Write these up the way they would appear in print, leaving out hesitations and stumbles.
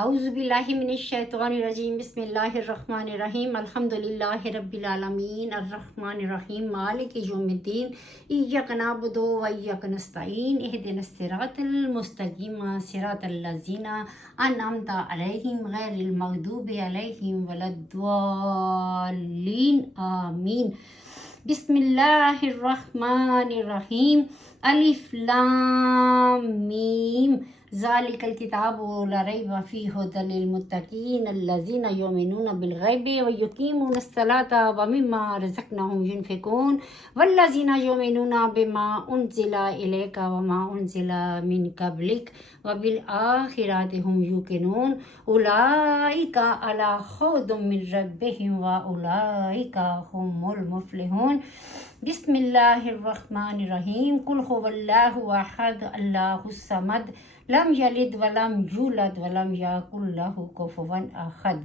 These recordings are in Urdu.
اعوذ باللہ من الشیطان الرجیم بسم اللہ الرحمن الرحیم الحمدللہ رب العالمین الرحمن الرحیم مالک یوم الدین ایاک نعبد و ایاک نستعین اہدنا الصراط المستقیم صراط الذین انعمت علیہم غیر المغضوب علیہم ولا الضالین آمین۔ بسم اللہ الرحمن الرحیم الف لام میم ذالک الکتاب لا ریب فیہ ھدی للمتقین الذین یؤمنون بالغیب ویقیمون الصلاۃ ومما رزقناہم ینفقون والذین یؤمنون بما انزل الیک وما انزل من قبلک وبالآخرۃ ھم یوقنون اولئک علی ھدی من ربہم واولئک ھم المفلحون۔ بسم اللہ الرحمن الرحیم قل ھو اللہ احد اللہ الصمد لم یلد ولم یولد ولم یکن لہ کفوا احد۔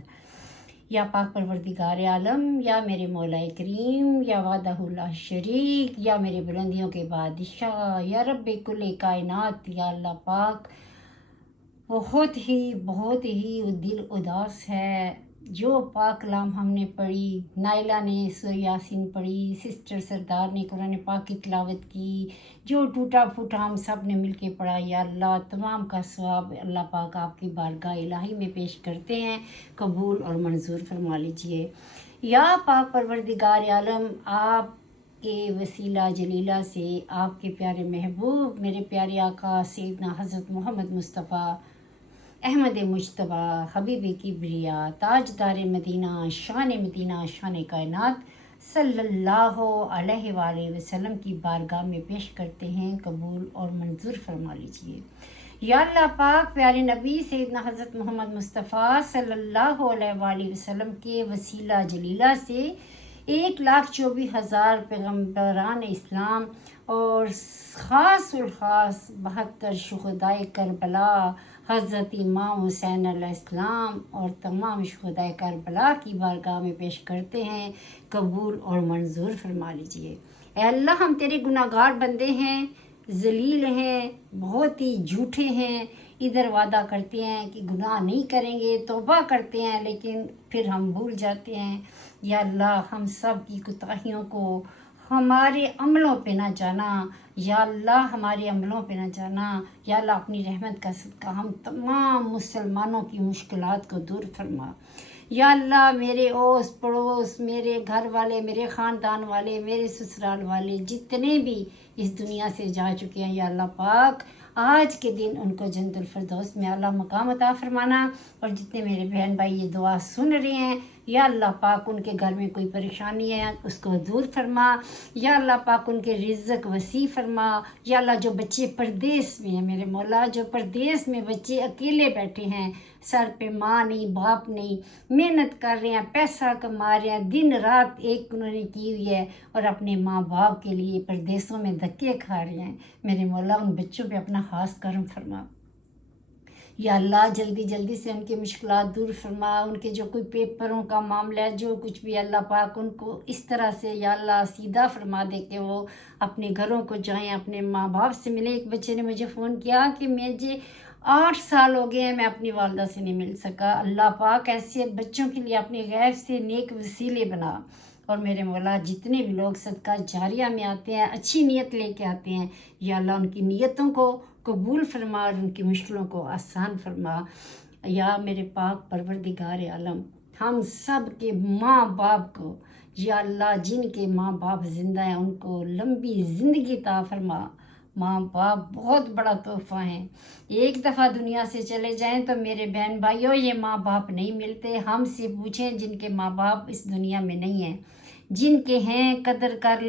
یا پاک پروردگار عالم، یا میرے مولا کریم، یا وحدہ لا شریک، یا میرے بلندیوں کے بادشاہ، یا رب کل کائنات، یا اللہ پاک، بہت ہی دل اداس ہے جو پاک کلام ہم نے پڑھی، نائلہ نے سورہ یاسین پڑھی، سسٹر سردار نے قرآن پاک کی تلاوت کی، جو ٹوٹا پھوٹا ہم سب نے مل کے پڑھا، یا اللہ تمام کا ثواب اللہ پاک آپ کی بارگاہ الہی میں پیش کرتے ہیں، قبول اور منظور فرما لیجئے۔ یا پاک پروردگار عالم، آپ کے وسیلہ جلیلہ سے آپ کے پیارے محبوب میرے پیارے آقا سیدنا حضرت محمد مصطفیٰ احمد مجتبیٰ حبیب کبریا تاجدار مدینہ شان کائنات صلی اللہ علیہ وآلہ وسلم کی بارگاہ میں پیش کرتے ہیں، قبول اور منظور فرما لیجئے۔ یا اللہ پاک پیارے نبی سیدنا حضرت محمد مصطفیٰ صلی اللہ علیہ وآلہ وسلم کے وسیلہ جلیلہ سے 1,24,000 پیغمبران اسلام اور خاص الخاص 72 شہدائے کربلا، حضرت امام حسین علیہ السلام اور تمام شہدائے کربلا کی بارگاہ میں پیش کرتے ہیں، قبول اور منظور فرما لیجئے۔ اے اللہ، ہم تیرے گناہ گار بندے ہیں، ذلیل ہیں، بہت ہی جھوٹے ہیں، ادھر وعدہ کرتے ہیں کہ گناہ نہیں کریں گے، توبہ کرتے ہیں لیکن پھر ہم بھول جاتے ہیں۔ یا اللہ، ہم سب کی کوتاہیوں کو ہمارے عملوں پہ نہ جانا، یا اللہ ہمارے عملوں پہ نہ جانا، یا اللہ اپنی رحمت کا صدقہ ہم تمام مسلمانوں کی مشکلات کو دور فرما۔ یا اللہ، میرے اوس پڑوس، میرے گھر والے، میرے خاندان والے، میرے سسرال والے جتنے بھی اس دنیا سے جا چکے ہیں، یا اللہ پاک آج کے دن ان کو جنت الفردوس میں اعلیٰ مقام عطا فرمانا، اور جتنے میرے بہن بھائی یہ دعا سن رہے ہیں، یا اللہ پاک ان کے گھر میں کوئی پریشانی ہے اس کو دور فرما، یا اللہ پاک ان کے رزق وسیع فرما۔ یا اللہ، جو بچے پردیس میں ہیں میرے مولا، جو پردیس میں بچے اکیلے بیٹھے ہیں، سر پہ ماں نہیں، باپ نہیں، محنت کر رہے ہیں، پیسہ کما رہے ہیں، دن رات ایک انہوں نے کی ہوئی ہے اور اپنے ماں باپ کے لیے پردیسوں میں دھکے کھا رہے ہیں، میرے مولا ان بچوں پہ اپنا خاص کرم فرما۔ یا اللہ، جلدی سے ان کی مشکلات دور فرما، ان کے جو کوئی پیپروں کا معاملہ ہے، جو کچھ بھی، اللہ پاک ان کو اس طرح سے یا اللہ سیدھا فرما دے کہ وہ اپنے گھروں کو جائیں، اپنے ماں باپ سے ملیں۔ ایک بچے نے مجھے فون کیا کہ مجھے 8 سال ہو گئے ہیں میں اپنی والدہ سے نہیں مل سکا۔ اللہ پاک ایسے بچوں کے لیے اپنے غیب سے نیک وسیلے بنا، اور میرے مولا جتنے بھی لوگ صدقہ جاریہ میں آتے ہیں، اچھی نیت لے کے آتے ہیں، یا اللہ ان کی نیتوں کو قبول فرما اور ان کی مشکلوں کو آسان فرما۔ یا میرے پاک پروردگار عالم، ہم سب کے ماں باپ کو، یا اللہ جن کے ماں باپ زندہ ہیں ان کو لمبی زندگی عطا فرما۔ ماں باپ بہت بڑا تحفہ ہیں، ایک دفعہ دنیا سے چلے جائیں تو میرے بہن بھائیوں یہ ماں باپ نہیں ملتے۔ ہم سے پوچھیں جن کے ماں باپ اس دنیا میں نہیں ہیں، جن کے ہیں قدر کر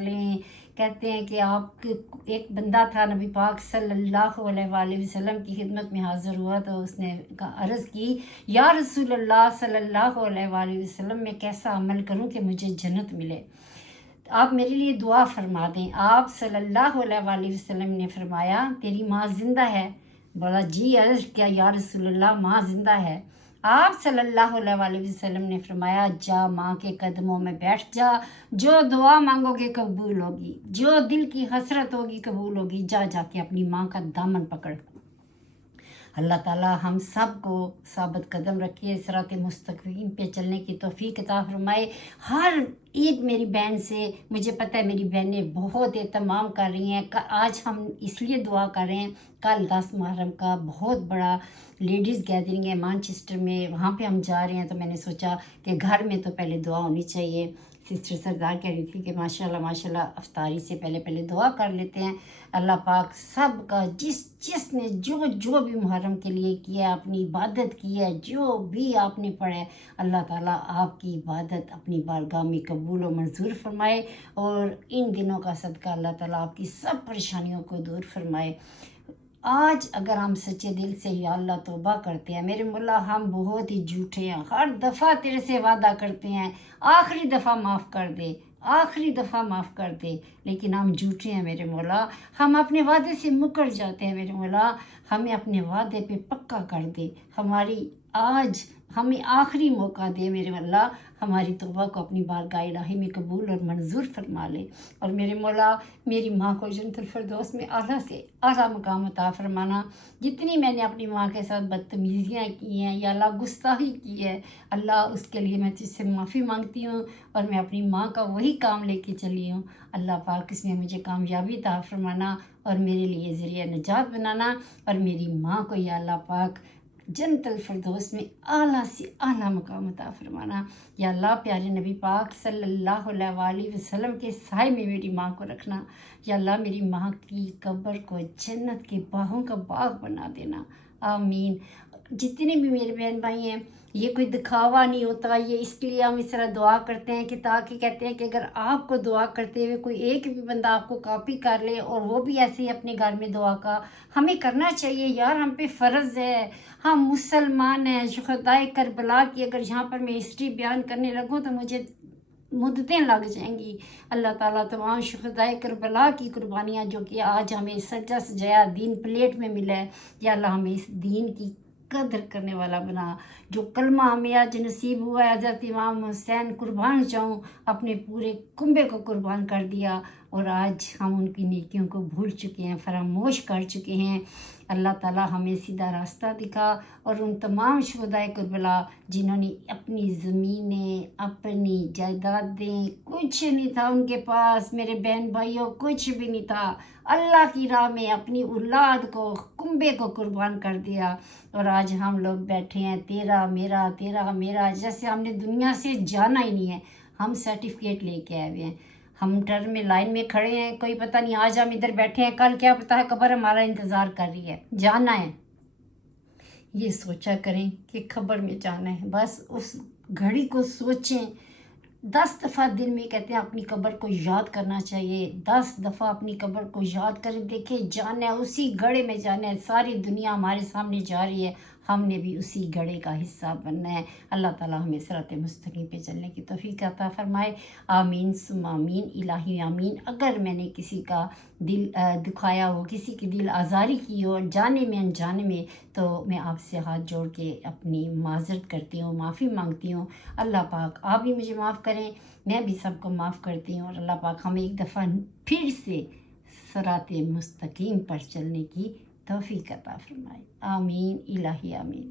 لیں۔ کہتے ہیں کہ آپ ایک بندہ تھا نبی پاک صلی اللہ علیہ وآلہ وسلم کی خدمت میں حاضر ہوا تو اس نے عرض کی، یا رسول اللہ صلی اللہ علیہ وآلہ وسلم میں کیسا عمل کروں کہ مجھے جنت ملے، آپ میرے لیے دعا فرما دیں۔ آپ صلی اللہ علیہ وآلہ وسلم نے فرمایا، تیری ماں زندہ ہے؟ بولا جی، عرض کیا یا رسول اللہ ماں زندہ ہے؟ آپ صلی اللہ علیہ وآلہ وسلم نے فرمایا، جا ماں کے قدموں میں بیٹھ جا، جو دعا مانگو گے قبول ہوگی، جو دل کی حسرت ہوگی قبول ہوگی، جا کے اپنی ماں کا دامن پکڑ۔ اللہ تعالی ہم سب کو ثابت قدم رکھے، صراط مستقیم پہ چلنے کی توفیق عطا فرمائے۔ ہر ایک میری بہن سے، مجھے پتہ ہے میری بہنیں بہت اہتمام کر رہی ہیں، آج ہم اس لیے دعا کر رہے ہیں، کل 10 محرم کا بہت بڑا لیڈیز گیدرنگ ہے مانچسٹر میں، وہاں پہ ہم جا رہے ہیں، تو میں نے سوچا کہ گھر میں تو پہلے دعا ہونی چاہیے۔ سسٹر سردار کہہ رہی تھی کہ ماشاءاللہ افطاری سے پہلے دعا کر لیتے ہیں۔ اللہ پاک سب کا جس نے جو بھی محرم کے لیے کیا، اپنی عبادت کی ہے، جو بھی آپ نے پڑھا ہے، اللہ تعالیٰ آپ کی عبادت اپنی بارگاہ میں قبول و منظور فرمائے، اور ان دنوں کا صدقہ اللہ تعالیٰ آپ کی سب پریشانیوں کو دور فرمائے۔ آج اگر ہم سچے دل سے یا اللہ توبہ کرتے ہیں، میرے مولا ہم بہت ہی جھوٹے ہیں، ہر دفعہ تیرے سے وعدہ کرتے ہیں آخری دفعہ معاف کر دے، آخری دفعہ معاف کر دے، لیکن ہم جھوٹے ہیں میرے مولا، ہم اپنے وعدے سے مکر جاتے ہیں میرے مولا، ہمیں اپنے وعدے پہ پکا کر دے، آج ہمیں آخری موقع دے میرے مولا، ہماری توبہ کو اپنی بارگاہ الہی میں قبول اور منظور فرما لے، اور میرے مولا میری ماں کو جنت الفردوس میں اعلیٰ سے اعلیٰ مقام عطا فرمانا۔ جتنی میں نے اپنی ماں کے ساتھ بدتمیزیاں کی ہیں یا اللہ گستاخی کی ہے، اللہ اس کے لیے میں تجھ سے معافی مانگتی ہوں، اور میں اپنی ماں کا وہی کام لے کے چلی ہوں۔ اللہ پاک اس میں مجھے کامیابی عطا فرمانا اور میرے لیے ذریعہ نجات بنانا، اور میری ماں کو یا اللہ پاک جنت الفردوس میں اعلیٰ سے اعلیٰ مقام عطا فرمانا۔ یا اللہ پیارے نبی پاک صلی اللہ علیہ وآلہ وسلم کے سائے میں میری ماں کو رکھنا۔ یا اللہ میری ماں کی قبر کو جنت کے باغوں کا باغ بنا دینا، آمین۔ جتنے بھی میرے بہن بھائی ہیں، یہ کوئی دکھاوا نہیں ہوتا، یہ اس لیے ہم اس طرح دعا کرتے ہیں کہ تاکہ کہتے ہیں کہ اگر آپ کو دعا کرتے ہوئے کوئی ایک بھی بندہ آپ کو کاپی کر لے اور وہ بھی ایسے ہی اپنے گھر میں دعا کا، ہمیں کرنا چاہیے یار، ہم پہ فرض ہے، ہم مسلمان ہیں۔ شہدائے کربلا کی اگر یہاں پر میں ہسٹری بیان کرنے لگوں تو مجھے مدتیں لگ جائیں گی۔ اللہ تعالیٰ تمام شہدائے کربلا کی قربانیاں جو کہ آج ہمیں سجا سجایا دین پلیٹ میں ملا ہے، یا اللہ ہمیں اس دین کی قدر کرنے والا بنا۔ جو کلمہ ہمیں آج نصیب ہوا ہے، حضرت امام حسین قربان جاؤں، اپنے پورے کنبے کو قربان کر دیا، اور آج ہم ان کی نیکیوں کو بھول چکے ہیں، فراموش کر چکے ہیں۔ اللہ تعالیٰ ہمیں سیدھا راستہ دکھا، اور ان تمام شہدائے کربلا جنہوں نے اپنی زمینیں، اپنی جائیدادیں، کچھ نہیں تھا ان کے پاس، میرے بہن بھائیوں کچھ بھی نہیں تھا، اللہ کی راہ میں اپنی اولاد کو، کنبے کو قربان کر دیا، اور آج ہم لوگ بیٹھے ہیں تیرا میرا، جیسے ہم نے دنیا سے جانا ہی نہیں ہے۔ ہم سرٹیفکیٹ لے کے آئے ہوئے ہیں، ہم ٹرم میں لائن میں کھڑے ہیں، کوئی پتہ نہیں آج ہم ادھر بیٹھے ہیں، کل کیا پتہ ہے قبر ہمارا انتظار کر رہی ہے، جانا ہے۔ یہ سوچا کریں کہ خبر میں جانا ہے، بس اس گھڑی کو سوچیں۔ 10 دفعہ دن میں کہتے ہیں اپنی قبر کو یاد کرنا چاہیے، 10 دفعہ اپنی قبر کو یاد کریں، دیکھیں جانا ہے، اسی گھڑے میں جانا ہے، ساری دنیا ہمارے سامنے جا رہی ہے، ہم نے بھی اسی گھڑے کا حصہ بننا ہے۔ اللہ تعالیٰ ہمیں صراط مستقیم پہ چلنے کی توفیق عطا فرمائے، آمین ثم آمین، الہی آمین۔ اگر میں نے کسی کا دل دکھایا ہو، کسی کی دل آزاری کی ہو جانے میں انجانے میں، تو میں آپ سے ہاتھ جوڑ کے اپنی معذرت کرتی ہوں، معافی مانگتی ہوں۔ اللہ پاک آپ بھی مجھے معاف کریں، میں بھی سب کو معاف کرتی ہوں، اور اللہ پاک ہمیں ایک دفعہ پھر سے صراط مستقیم پر چلنے کی توفیق عطا فرمائے، آمین الہی آمین۔